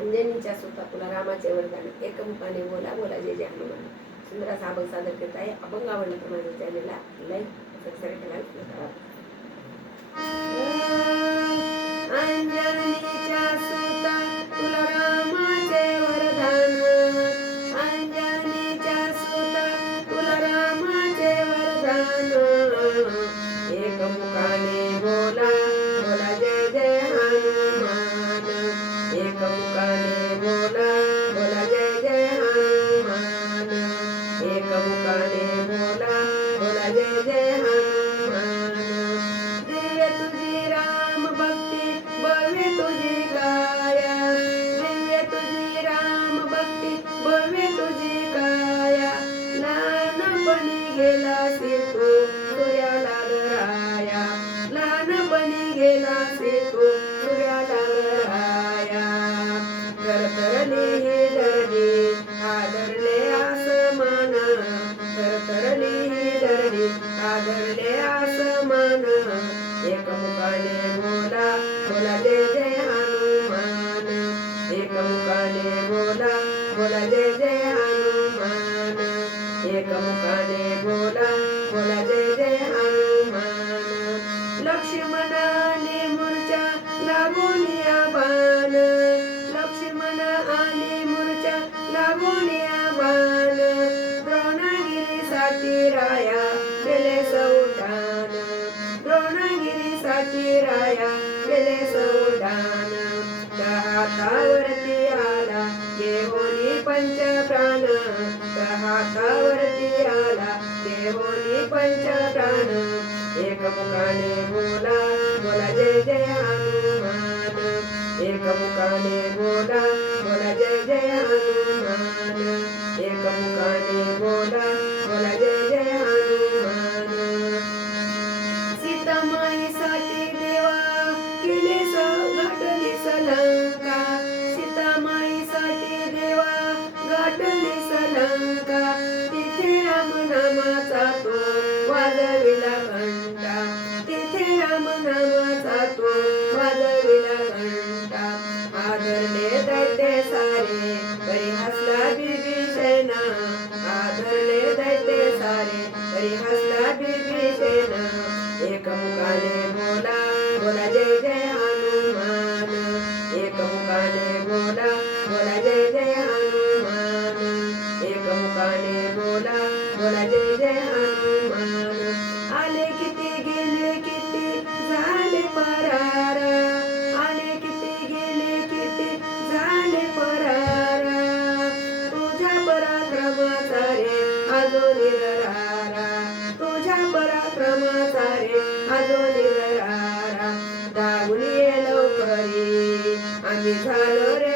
अंजनीच्या सुता तुला रामाचे वरदान, एकमुखाने बोला बोला जय जय हनुमान. सुंदर असा अभंग सादर करत आहे. अभंग आवडला तर माझ्या चॅनलला लाईक सबस्क्राईब करा. अंजनीच्या सुता तुला रामाचे वरदान, अंजनीच्या सुता तुला रामाचे वरदान, एकमुखाने बोला बोला जय जय हनुमान, एकमुखाने बोला बोला जय जय हनुमान, एकमुखाने बोला बोला जय जय हनुमान. दिव्य तुझी राम भक्ती भव्य तुझी काया, दिव्य तुझी राम भक्ती भव्य तुझी काया, लहानपणी गेलासी तू सूर्याला राया, लहानपणी गेलासी तू सूर्याला राया. तरतरली ही धरणी आदरले आसमान, तरतरली ही धरणी आदरले आसमान, एकमुखाने बोला बोला जय जय हनुमान, एकमुखाने बोला बोला जय जय हनुमान, एकमुखाने बोला बोला जय जय हनुमान. लक्ष्मण आली मूर्छा लागून या बाण, लक्ष्मण आली मूर्छा लागून या बाण, द्रोणगिरीसाठी राया केले सौदान, द्रोणगिरीसाठी राया केले सौदान. त्या हातावरती आला घेऊनी पंचप्राण, त्या हातावरती आला घेऊनी पंचप्राण, एकमुखाने बोला बोला जय जय हनुमान, एकमुखाने बोला बोला जय जय हनुमान, एकमुखाने बोला बोला जय जय हनुमान. सीतामाईसाठी देवा केले गाठली सलंका, सीतामाईसाठी देवा गाठली सलंका, तिथे रामनामाचा तो वाजविला घंटा, तिथे रामनामाचा तो वाजविला घंटा. आदरले दैत्य सारे परी हसला बिभीषण, आदरले दैत्य सारे परी हसला बिभीषण, एकमुखाने बोला बोला जय जय हनुमान, एकमुखाने बोला बोला जय जय हनुमान, एकमुखाने बोला बोला जय जय हनुमान. आले किती गेले किती झाले परारा, आले किती गेले किती झाले परारा, तुझ्या पराक्रमाचा रे अजून निरारा, तुझ्या पराक्रमाचा रे अजून निरारा. धावून ये लवकरी आम्ही झालो रे